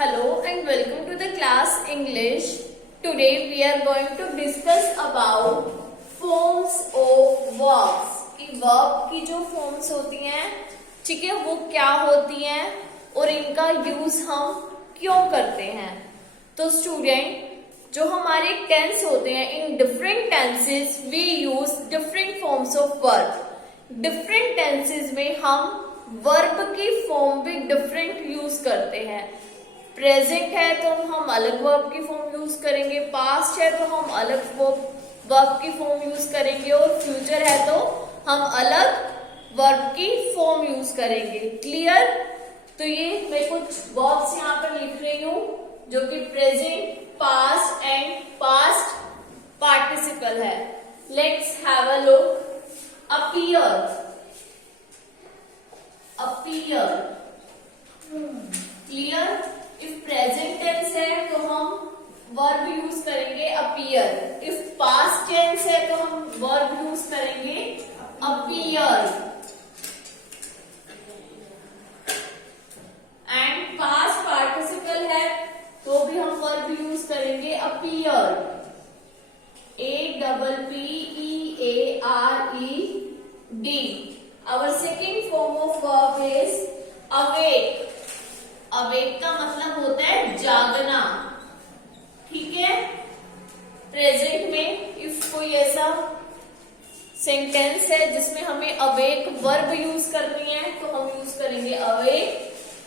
Hello and welcome to the class English. Today we are going to discuss about forms of verbs. कि verb की जो forms होती हैं, ठीक है, वो क्या होती हैं और इनका use हम क्यों करते हैं. तो स्टूडेंट, जो हमारे टेंस होते हैं, in different tenses we use different forms of verb. Different tenses में हम वर्ब की फॉर्म भी डिफरेंट यूज करते हैं. प्रेजेंट है तो हम अलग वर्ब की फॉर्म यूज करेंगे, पास्ट है तो हम अलग वर्ब की फॉर्म यूज करेंगे और फ्यूचर है तो हम अलग वर्ब की फॉर्म यूज करेंगे. क्लियर? तो ये मैं कुछ वर्ब्स यहाँ पर लिख रही हूँ जो कि present, past and past participle है. Let's have a look. Appear, appear. Clear? If present tense है तो हम वर्ब यूज करेंगे अपीयर. इफ पास्ट टेंस है तो हम वर्ब यूज करेंगे अपीयर. एंड पास्ट पार्टिसिपल है तो भी हम वर्ब यूज करेंगे appear. APPEARED. Our second form of verb is awake. Awake का मतलब होता है जागना. ठीक है? प्रेजेंट में इफ कोई ऐसा सेंटेंस है जिसमें हमें अवेक वर्ब यूज करनी है तो हम यूज करेंगे अवेक.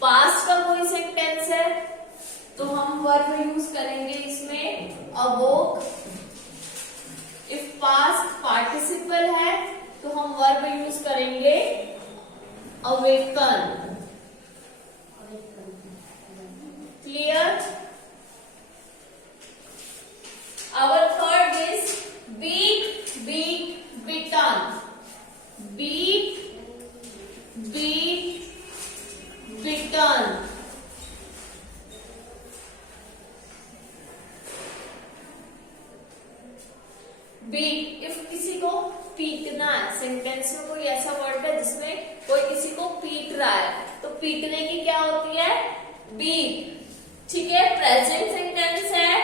पास्ट का कोई सेंटेंस है तो हम वर्ब यूज करेंगे इसमें अवोक. इफ पास्ट पार्टिसिपल है तो हम वर्ब यूज करेंगे awaken. Clear? Our third is beat, beat, beaten. Beat, beat, beaten. Beat, if किसी को पीटना है, सेंटेंस में कोई ऐसा वर्ड है जिसमें कोई किसी को पीट रहा है तो पीटने की क्या होती है? बीट. ठीक है? प्रेजेंट सेंटेंस है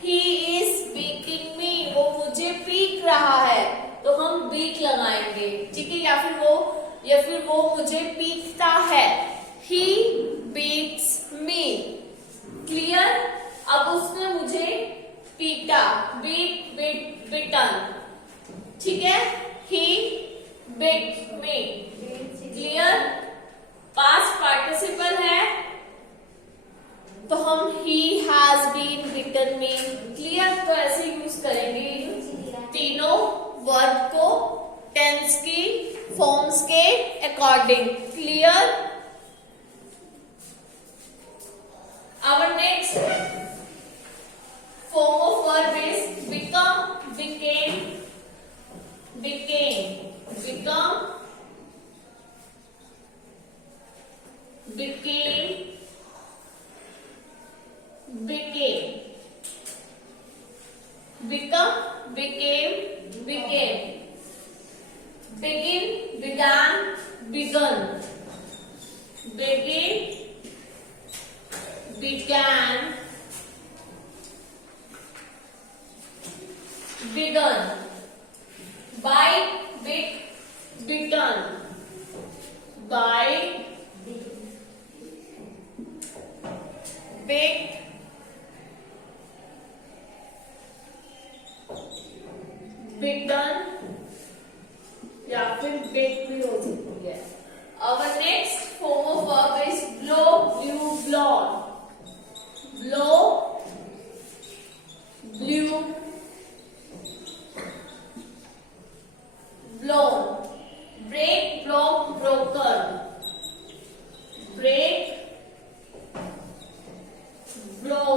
ही इज बीटिंग मी, वो मुझे पीट रहा है तो हम बीट लगाएंगे. ठीक है? या फिर वो मुझे पीटता है. He beats me. क्लियर? अब उसने मुझे पीटा. Beat, beat, bitten. ठीक है? He beat me. Clear? Past participle है तो हम he has been bitten me. Clear? तो ऐसे यूज करेंगे तीनों वर्ब को टेंस की फॉर्म्स के according. Clear? Our next form of verb is become, became, became, become, became, became, become, became, became, begin, began, begun, begin, began, begun, bite, bit, bitten, bite, bit, bitten या फिर bake भी हो सकती है. Our next form of verb is blow, blew, blown. Blow, blew, blown. Break, broke, broken. Break, blow,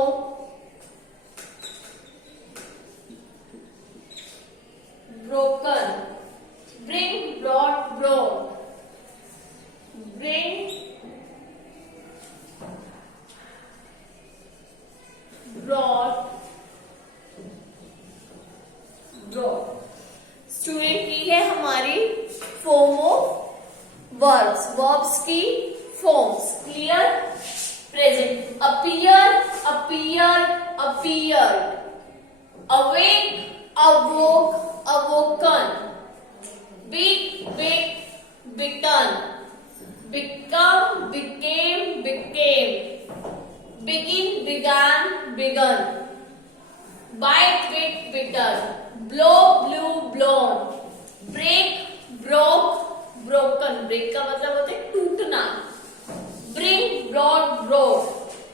broken. Bring, brought, brought. Bring, appear, appeared, appeared, awake, awoke, awoken, big, big, bitten, become, became, became, begin, began, begun, bite, bit, bitten, blow, blew, blown, break, broke, broken. Break का मतलब होता है टूटना. Bring, brought, broke.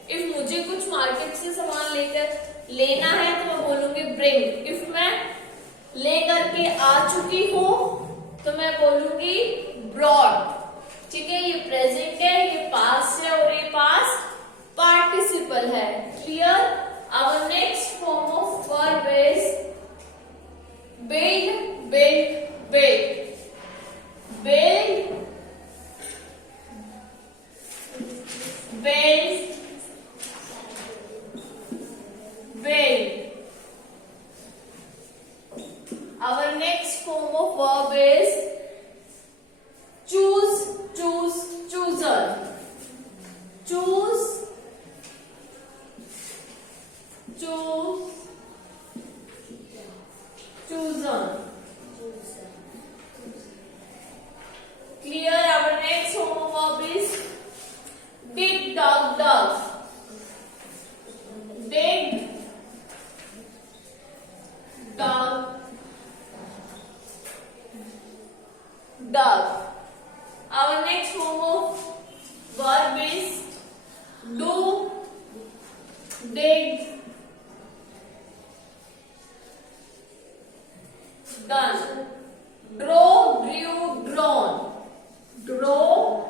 If मुझे कुछ market से सामान लेकर लेना है तो मैं बोलूंगी bring. इफ मैं लेकर के आ चुकी हूँ तो मैं बोलूंगी brought. ठीक है, ये प्रेजेंट है, ये पास्ट है और ये पास्ट पार्टिसिपल है. Clear? Our next form of verb is build, build, build. Build, build, build. Our next form of verb is choose, choose, chooser. Choose, choose, chooser. Clear? Our next form of verb is dig, dug, dug. Dig, dug, dug. Our next form of verb is do, dig, done. Draw, drew, drawn. Draw,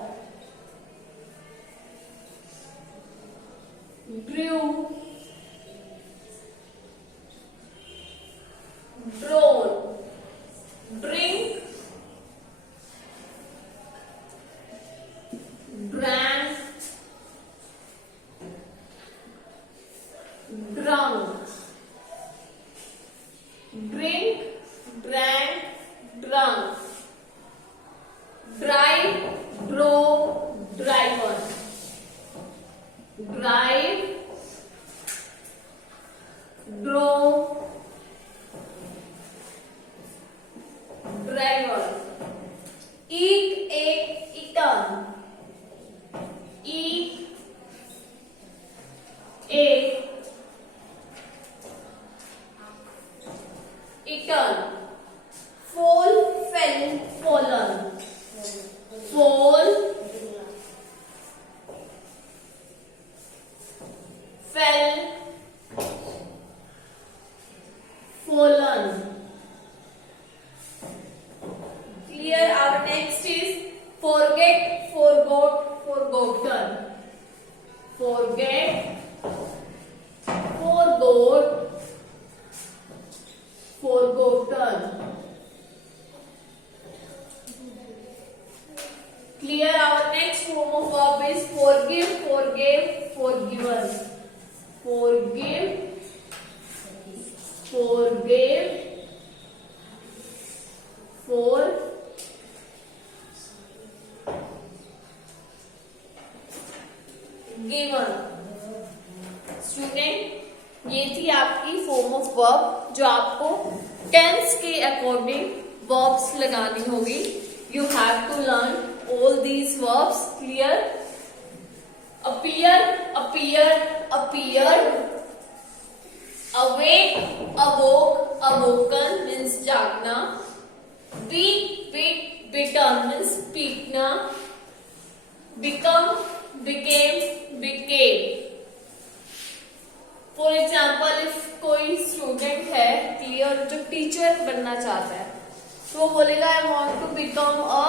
drew, drawn. Drink, drank, drunk. Drink, drank, drunk. Drive, drove, driven. Drive, drove, driven. Eat, ate, eaten. Eat, ate, eaten. Fall, fell, fallen. Fall, fell, fallen. Clear? Our next is forget, forgot, forgotten. Forget, forgot, forgotten. Clear? Our next form of verb is forgive, forgave, forgiven. Forgive, forgave, forgiven. Student, ये थी आपकी form of verb जो आपको tense के according verbs लगानी होगी. You have to learn all these verbs. Clear? Appear, appeared, appeared. Awake, awoke, awoken means jagna. Beat, bit, bitten means peekna. Become, became, became. For example, if कोई student है clear जो teacher बनना चाहता है तो वो बोलेगा I want to become a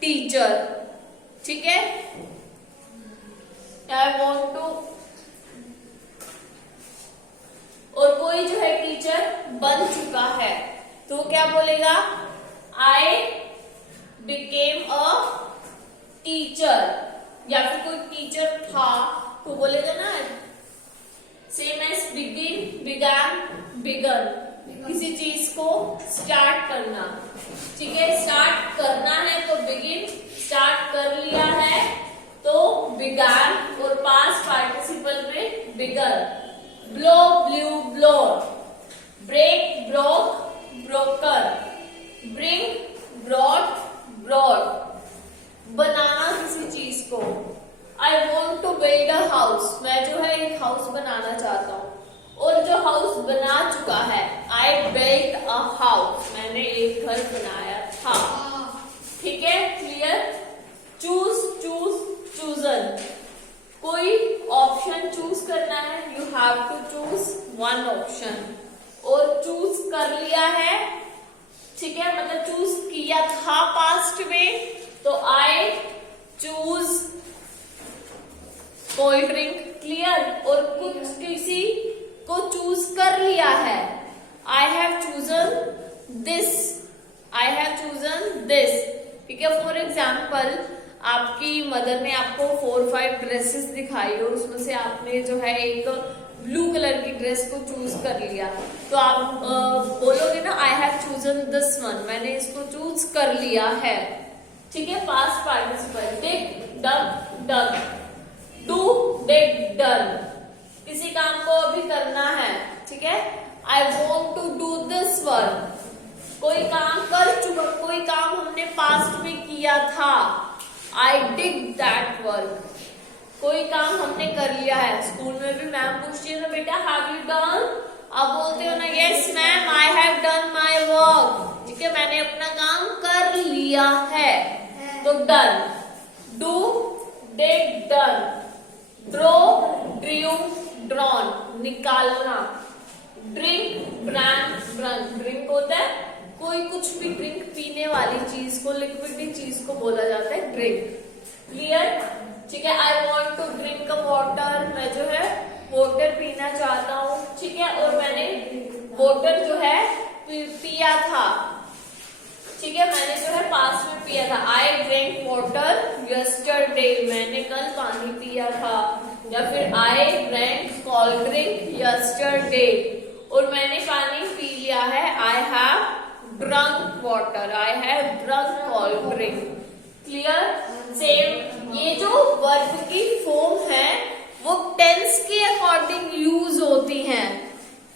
teacher. ठीक है, आई वॉन्ट टू. और कोई जो है टीचर बन चुका है तो क्या बोलेगा आई बिकेम अ टीचर. या फिर कोई टीचर था तो बोलेगा ना same as begin, began, begun. किसी चीज को स्टार्ट करना. ठीक है, स्टार्ट करना है तो बिगिन, स्टार्ट कर लिया है तो बिगैन और past participle bigger, blow, blew, blown, break, broke, broken, bring, brought, brought, बनाना किसी चीज को। I want to build a house, मैं जो है एक हाउस बनाना चाहता हूँ, और जो हाउस बना चुका है I built a house, मैंने एक घर बनाया था। ठीक है, क्लियर। चूज, चूज, चूजन, कोई ऑप्शन चूज करना है, you have to choose one option, और चूज कर लिया है, ठीक है, मतलब चूज किया था पास्ट में, तो I choose cold drink, clear. और कुछ किसी को चूज कर लिया है, I have chosen this, I have chosen this, ठीक है। फॉर एग्जाम्पल, आपकी मदर ने आपको 4-5 ड्रेसेस दिखाई और उसमें से आपने जो है एक ब्लू कलर की ड्रेस को चूज कर लिया, तो आप बोलोगे ना I have chosen this one, मैंने इसको चूज कर लिया है, ठीक है। Past participle, dig, dug, dug, do, dig, done, किसी काम को अभी करना है, ठीक है। I want to do this work, कोई काम कर चुका, कोई काम हमने पास्ट में किया था, आई डिड दैट वर्क, कोई काम हमने कर लिया है। स्कूल में भी मैम पूछती है ना, बेटा हैव यू डन, आप बोलते हो ना yes ma'am I have done my work, ठीक है, मैंने अपना काम कर लिया है, तो done. Do, did, done, draw, Drew, drawn, निकालना, ड्रिंक, ड्रैंक, ड्रंक, ड्रिंक होता है कोई कुछ भी ड्रिंक पीने वाली चीज को, लिक्विड चीज को बोला जाता है ड्रिंक, क्लियर, ठीक है। I want to drink a water, मैं जो है वाटर पीना चाहता हूँ, ठीक है, और मैंने वाटर जो है पिया था, ठीक है, मैंने जो है पास में पिया था। आई ड्रिंक वाटर यस्टरडे, मैंने कल पानी पिया था, या फिर I drink cold drink yesterday, और मैंने पानी पी लिया है, I have drunk water, I have drunk cold drink, clear. Same, ये जो वर्ब की फॉर्म है वो टेंस के अकॉर्डिंग यूज होती हैं,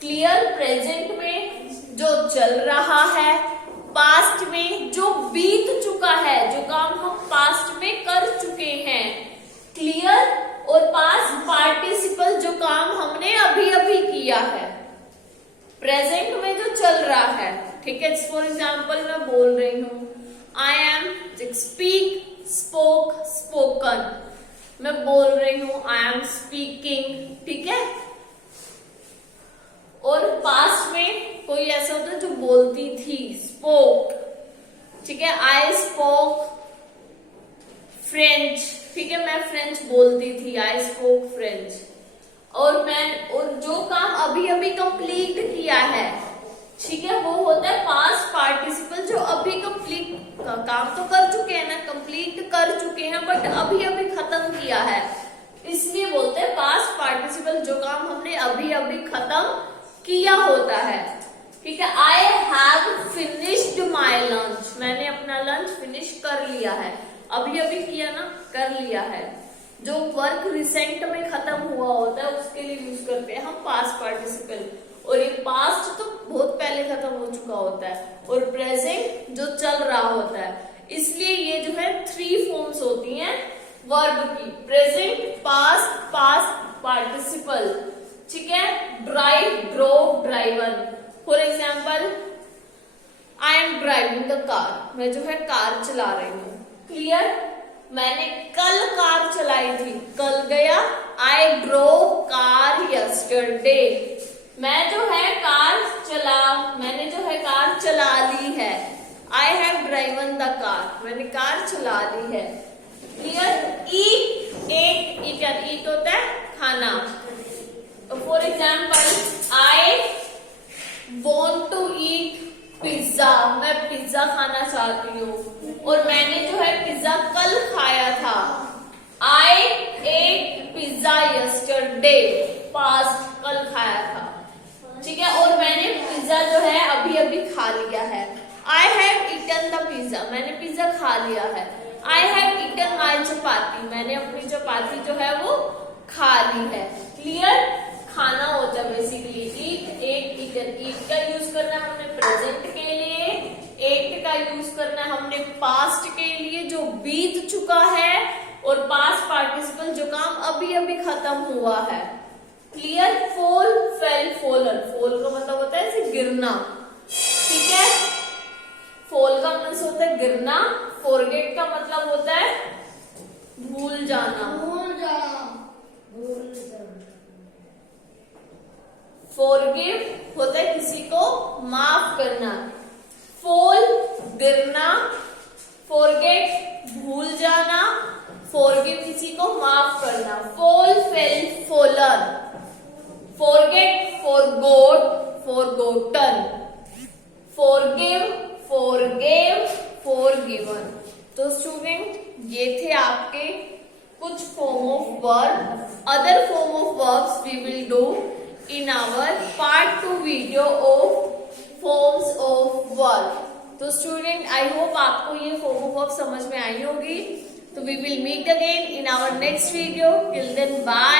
क्लियर। प्रेजेंट में जो चल रहा है, पास्ट में जो बीत चुका है, जो काम हम पास्ट में कर चुके हैं, क्लियर, और पास्ट पार्टिसिपल जो काम हमने अभी अभी किया है, प्रेजेंट में जो चल रहा है, ठीक है। फॉर एग्जाम्पल मैं बोल रही हूँ I am, speak, spoke, spoken, मैं बोल रही हूँ आई एम स्पीकिंग, ठीक है। और पास्ट में कोई ऐसा होता है जो बोलती थी, स्पोक, ठीक है, आई स्पोक फ्रेंच, ठीक है, मैं फ्रेंच बोलती थी, आई स्पोक फ्रेंच। और जो काम अभी अभी कंप्लीट किया है, ठीक है, वो होता है पास्ट पार्टिसिपल, जो अभी कंप्लीट, काम तो कर चुके हैं ना, कंप्लीट कर चुके हैं, बट अभी अभी खत्म किया है, इसलिए बोलते हैं पास्ट पार्टिसिपल, जो काम हमने अभी अभी खत्म किया होता है, ठीक है। I have finished my lunch, मैंने अपना लंच फिनिश कर लिया है, अभी अभी किया ना, कर लिया है। जो वर्क रिसेंट में खत्म हुआ होता है उसके लिए यूज करते हैं हम पास्ट पार्टिसिपल, और ये पास्ट तो बहुत पहले खत्म हो चुका होता है, और प्रेजेंट जो चल रहा होता है, इसलिए ये जो है 3 फॉर्म्स होती हैं वर्ब की, प्रेजेंट, पास्ट, पास्ट पार्टिसिपल, ठीक है। Drive, drove, driven, for example I am driving the car, मैं जो है कार चला रही हूँ, क्लियर। मैंने कल कार चलाई थी, कल गया, आई ड्रोव कार यस्टरडे, मैं जो है मैंने जो है कार चला ली है, I have driven the car, मैंने कार चला ली है, clear. Eat, ate, eaten, eat होता है खाना। For example I want to eat pizza, मैं पिज्जा खाना चाहती हूँ, और मैंने जो है पिज्जा कल खाया था, आई एट पिज्जा यस्टरडे, पास्ट, कल खाया था, ठीक है। और मैंने पिज्जा जो है अभी अभी खा लिया है, I have eaten the pizza, मैंने पिज्जा खा लिया है, आई हैव ईटन माई चपाती, मैंने अपनी चपाती जो है वो खा ली है, क्लियर? खाना होता है बेसिकली ईट, एट, ईटन। ईट का यूज करना है हमने प्रेजेंट के लिए, एट का यूज करना है हमने पास्ट के लिए जो बीत चुका है, और पास्ट पार्टिसिपल जो काम अभी अभी खत्म हुआ है। Clear? Fall, fell, fallen. Fall का मतलब होता है ऐसे गिरना, ठीक है? फॉल का मतलब होता है गिरना। फॉरगेट का मतलब होता है भूल जाना, भूल जाना, भूल जाना। फॉरगिव होता है किसी को माफ करना। फॉल गिरना, फॉरगेट भूल जाना, फॉरगिव किसी को माफ करना। Fall, fell, fallen. Forget, forgot, forgotten. Forgive, forgave, forgiven. तो स्टूडेंट ये थे आपके कुछ form of verb. Other form of verbs we will do in our part 2 video of forms of verb. तो स्टूडेंट आई होप आपको ये form of verb समझ में आई होगी। तो we will meet again in our next video. Till then bye.